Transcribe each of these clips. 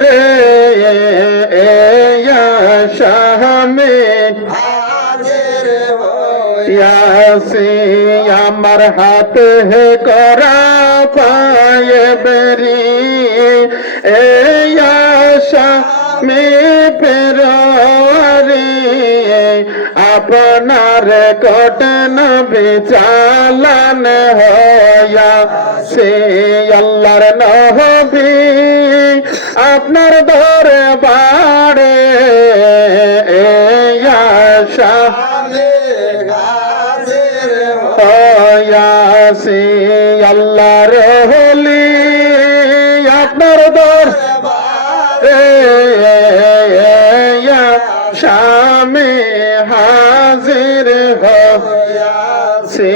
রে শামে ইয়াসি আমার হাত হে করা পায়ে বেরি শামে পেরি আপনার কটন বিচালান হইয়া সে আল্লাহর নবী আপনার দরবারে শামে হইয়া সে আল্লাহর ওলি আপনার দরবারে শামে হাজির হইয়াছে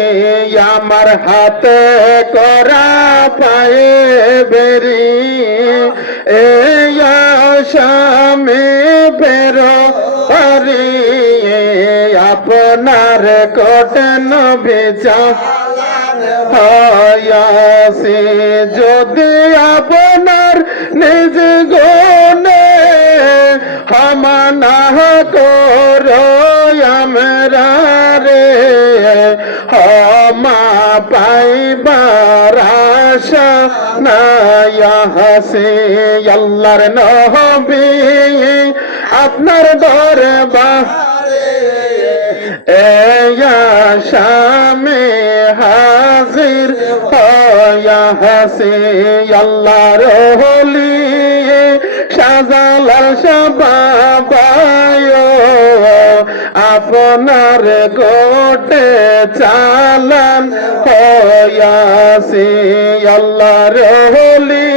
আমার হাতে করা পায়ে বেরি শামে বেরো পারি আপনার কটন বেচা হইয়াছে যদি আপনার নিজ গুণে হামানা করো আমরা রে হমা পাইবার আশা নাইয়া হাসে আল্লাহর নবী আপনার দরবারে শামে হাজির হইয়া হাসে আল্লাহর ওলি শাহজালাল শাবাবায় আপনার গোটে চালান হইয়াছে আল্লাহর ওলি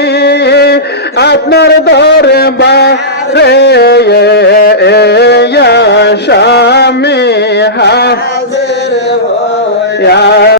আপনার দরবারে শামে হাজির হইয়া